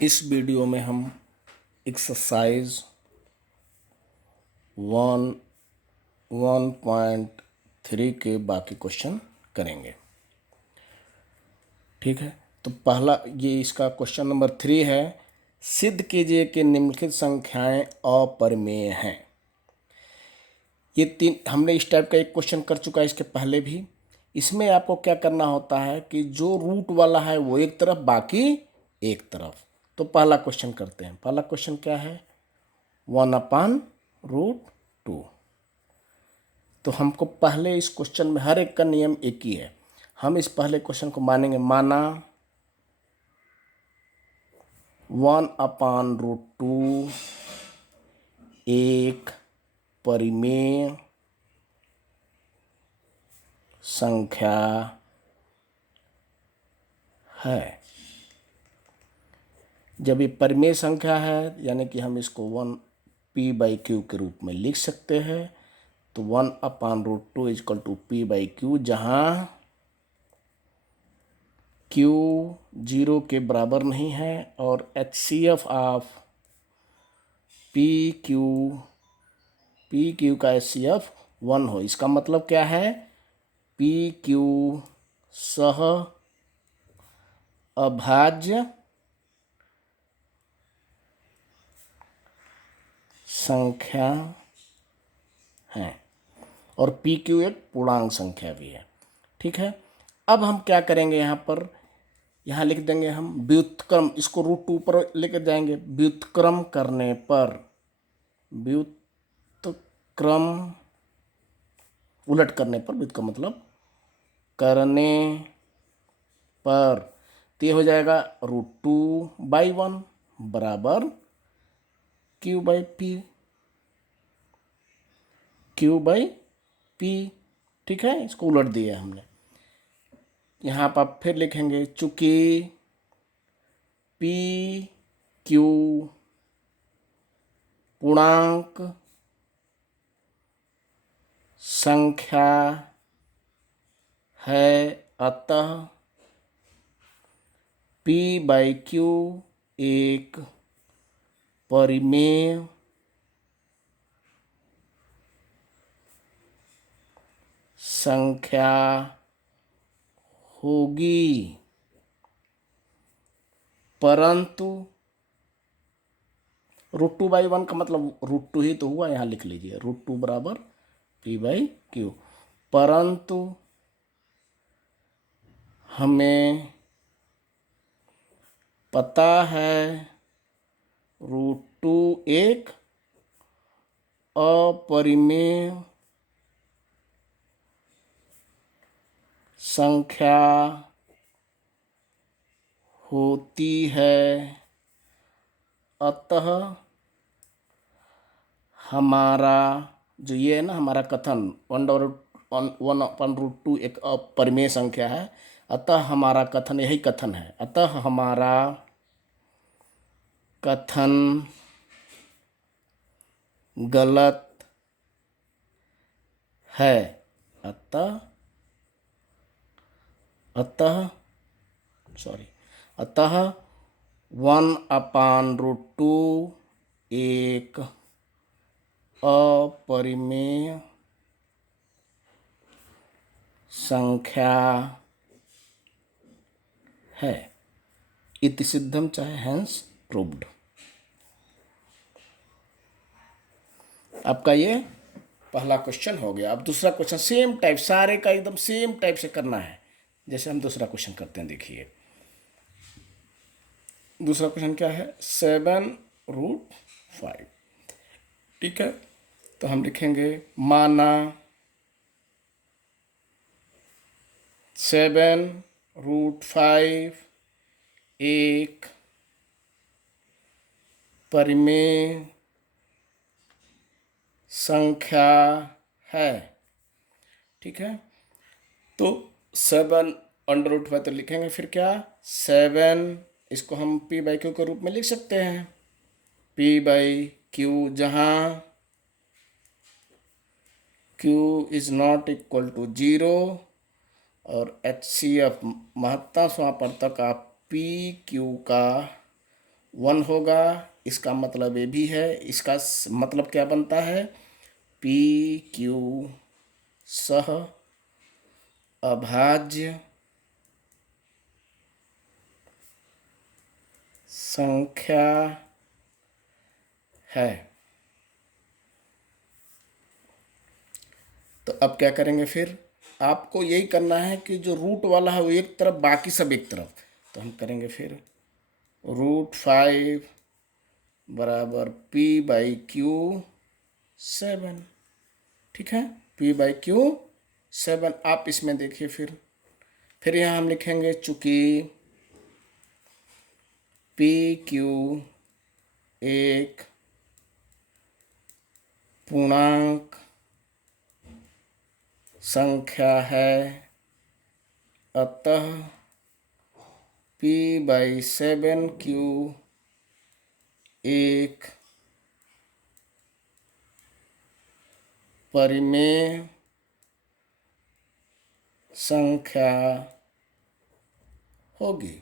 इस वीडियो में हम एक्सरसाइज 1.3 के बाकी क्वेश्चन करेंगे। ठीक है, तो पहला ये इसका क्वेश्चन नंबर 3 है। सिद्ध कीजिए कि निम्नलिखित संख्याएं अपरिमेय हैं। ये तीन हमने इस टाइप का एक क्वेश्चन कर चुका है इसके पहले भी। इसमें आपको क्या करना होता है कि जो रूट वाला है वो एक तरफ, बाकी एक तरफ। तो पहला क्वेश्चन करते हैं। पहला क्वेश्चन क्या है? 1/√2। तो हमको पहले इस क्वेश्चन में हर एक का नियम एक ही है। हम इस पहले क्वेश्चन को मानेंगे, माना 1/√2 एक परिमेय संख्या है। जब ये परिमेय संख्या है यानी कि हम इसको 1p/q के रूप में लिख सकते हैं। तो 1/√2 = p/q, जहाँ q 0 के बराबर नहीं है और HCF ऑफ PQ का HCF 1 हो। इसका मतलब क्या है? PQ सह अभाज्य संख्या है और PQ एक पूर्णांक संख्या भी है। ठीक है, अब हम क्या करेंगे? यहाँ लिख देंगे हम व्युत्क्रम। इसको √2 पर लेकर जाएंगे। व्युत्क्रम करने पर, व्युत्क्रम उलट करने पर, व्युत्क्रम मतलब करने पर, तो ये हो जाएगा √2/1 बराबर q/p। ठीक है, इसको उलट दिया हमने। यहाँ पर आप फिर लिखेंगे, चूंकि PQ पूर्णांक संख्या है, अतः p/q एक परिमेय संख्या होगी। परंतु √2/1 का मतलब √2 ही तो हुआ, यहाँ लिख लीजिए √2 बराबर p/q। परंतु हमें पता है √2 एक अपरिमेय संख्या होती है, अतः हमारा जो ये है ना, हमारा कथन 1/√2 एक अपरिमेय संख्या है, अतः हमारा कथन, यही कथन है, अतः हमारा कथन गलत है। अतः 1/√2 एक अपरिमेय संख्या है। इति सिद्धम चाहे हैंस प्रूव्ड। आपका ये पहला क्वेश्चन हो गया। अब दूसरा क्वेश्चन सेम टाइप, सारे का एकदम सेम टाइप से करना है जैसे हम दूसरा क्वेश्चन करते हैं। देखिए दूसरा क्वेश्चन क्या है? 7√5। ठीक है, तो हम लिखेंगे, माना 7√5 एक परिमेय संख्या है। ठीक है, तो 7/√5 तो लिखेंगे, फिर क्या 7, इसको हम p/q के रूप में लिख सकते हैं। p/q, जहाँ q is not equal to 0 और HCF महत्तम समापवर्तक आप PQ का 1 होगा, इसका मतलब ये भी है। इसका मतलब क्या बनता है, पी क्यू सह अभाज्य संख्या है। तो अब क्या करेंगे, फिर आपको यही करना है कि जो रूट वाला है वो एक तरफ, बाकी सब एक तरफ। तो हम करेंगे फिर √5 बराबर P/Q7। ठीक है, P/Q7। आप इसमें देखिए, फिर यहाँ हम लिखेंगे चूंकि PQ एक पूर्णांक संख्या है, अतः P/7Q एक परिमेय संख्या होगी।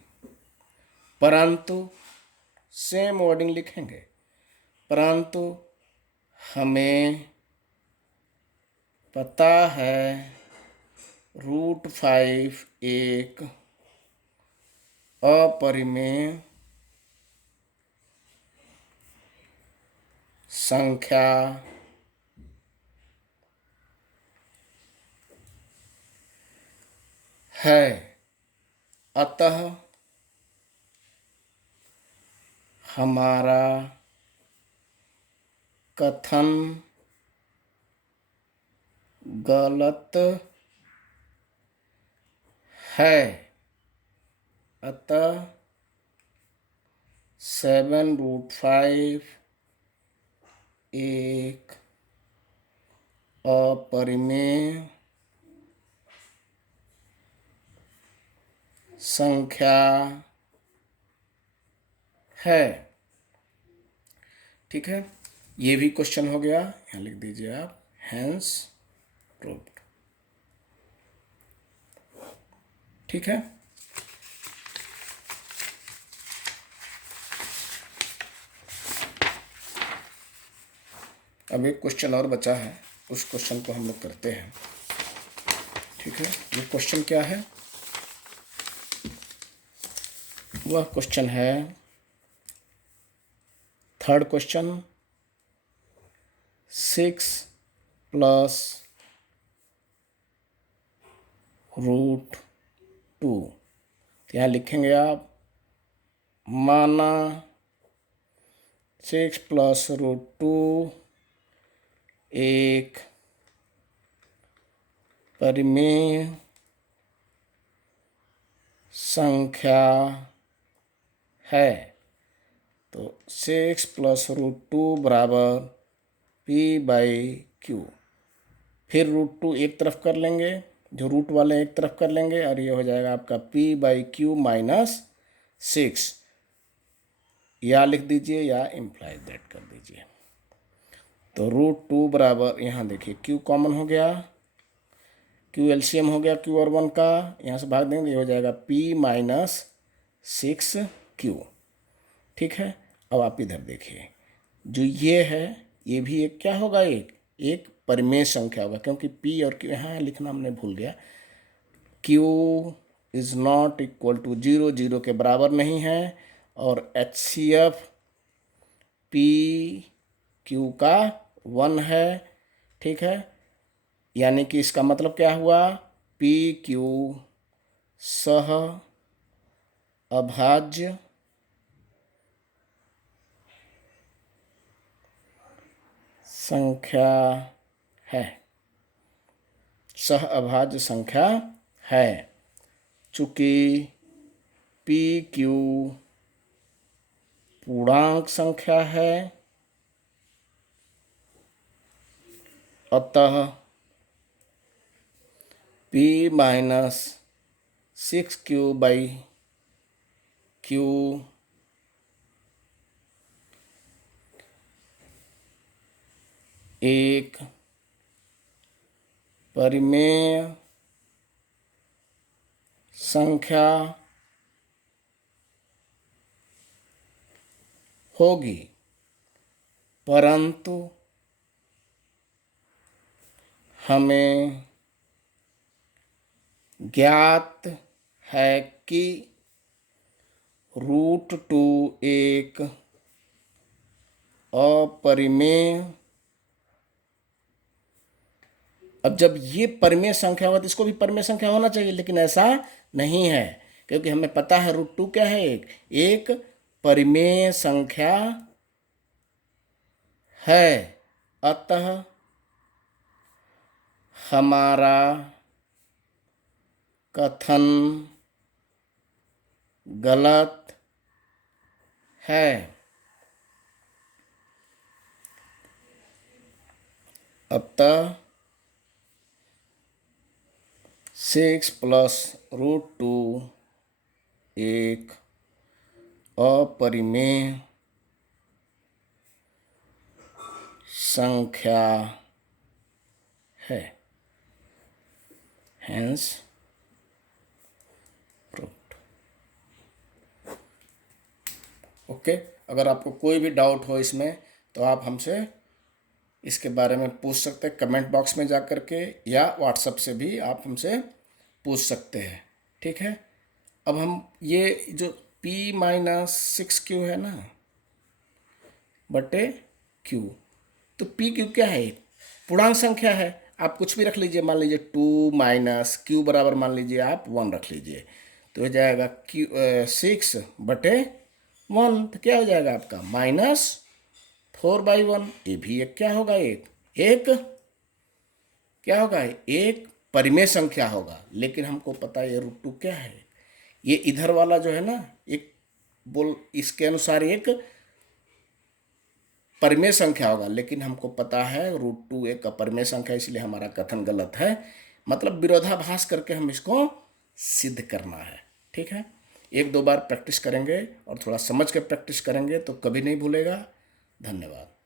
परंतु सेम वर्डिंग लिखेंगे, परंतु हमें पता है √5 एक अपरिमेय संख्या है, अतः हमारा कथन गलत है। अतः 7√5 एक अपरिमेय संख्या है। ठीक है, ये भी क्वेश्चन हो गया, यहाँ लिख दीजिए आप, हैंस प्रूव्ड। ठीक है, अब एक क्वेश्चन और बचा है, उस क्वेश्चन को हम लोग करते हैं। ठीक है, ये क्वेश्चन क्या है, वह क्वेश्चन है, थर्ड क्वेश्चन, 6 + √2। यहाँ लिखेंगे आप, माना 6 + √2 एक परिमेय संख्या है। तो 6 + √2 बराबर P/Q। फिर √2 एक तरफ कर लेंगे, जो रूट वाले एक तरफ कर लेंगे, और ये हो जाएगा आपका P/Q - 6। या लिख दीजिए या इम्प्लाइज दैट कर दीजिए। तो √2 बराबर, यहाँ देखिए Q कॉमन हो गया, Q एलसीएम हो गया Q और 1 का, यहाँ से भाग देंगे, ये हो जाएगा P - 6Q। ठीक है, अब आप इधर देखिए, जो ये है ये भी एक क्या होगा, एक परिमेय संख्या होगा, क्योंकि P और Q यहाँ लिखना हमने भूल गया। Q is not equal to 0, 0 के बराबर नहीं है, और HCF PQ का 1 है। ठीक है, यानी कि इसका मतलब क्या हुआ, PQ सह अभाज्य संख्या है, सह अभाज्य संख्या है। चूंकि PQ पूर्णांक संख्या है, अतः P - 6Q/Q एक परिमेय संख्या होगी, परंतु हमें ज्ञात है कि √2 एक अपरिमेय। अब जब ये परिमेय संख्या होगा तो इसको भी परिमेय संख्या होना चाहिए, लेकिन ऐसा नहीं है, क्योंकि हमें पता है √2 क्या है, एक परिमेय संख्या है। अतः हमारा कथन गलत है। अतः 6 + √2 एक अपरिमेय संख्या है। Hence proved। ओके, अगर आपको कोई भी डाउट हो इसमें तो आप हमसे इसके बारे में पूछ सकते हैं कमेंट बॉक्स में जा कर के, या व्हाट्सएप से भी आप हमसे पूछ सकते हैं। ठीक है, अब हम ये जो p-6q है ना बटे q, तो pq क्या है, पूर्णांक संख्या है। आप कुछ भी रख लीजिए, मान लीजिए 2 - q बराबर मान लीजिए आप 1 रख लीजिए, तो हो जाएगा 6/1, तो क्या हो जाएगा आपका -4/1। ये भी एक क्या होगा, एक क्या होगा, एक परिमेय संख्या होगा। लेकिन हमको पता है ये √2 क्या है, ये इधर वाला जो है ना, एक इसके अनुसार एक परिमेय संख्या होगा, लेकिन हमको पता है √2 एक अपरिमेय संख्या, इसलिए हमारा कथन गलत है। मतलब विरोधाभास करके हम इसको सिद्ध करना है। ठीक है, 1-2 बार प्रैक्टिस करेंगे और थोड़ा समझ के प्रैक्टिस करेंगे तो कभी नहीं भूलेगा। धन्यवाद।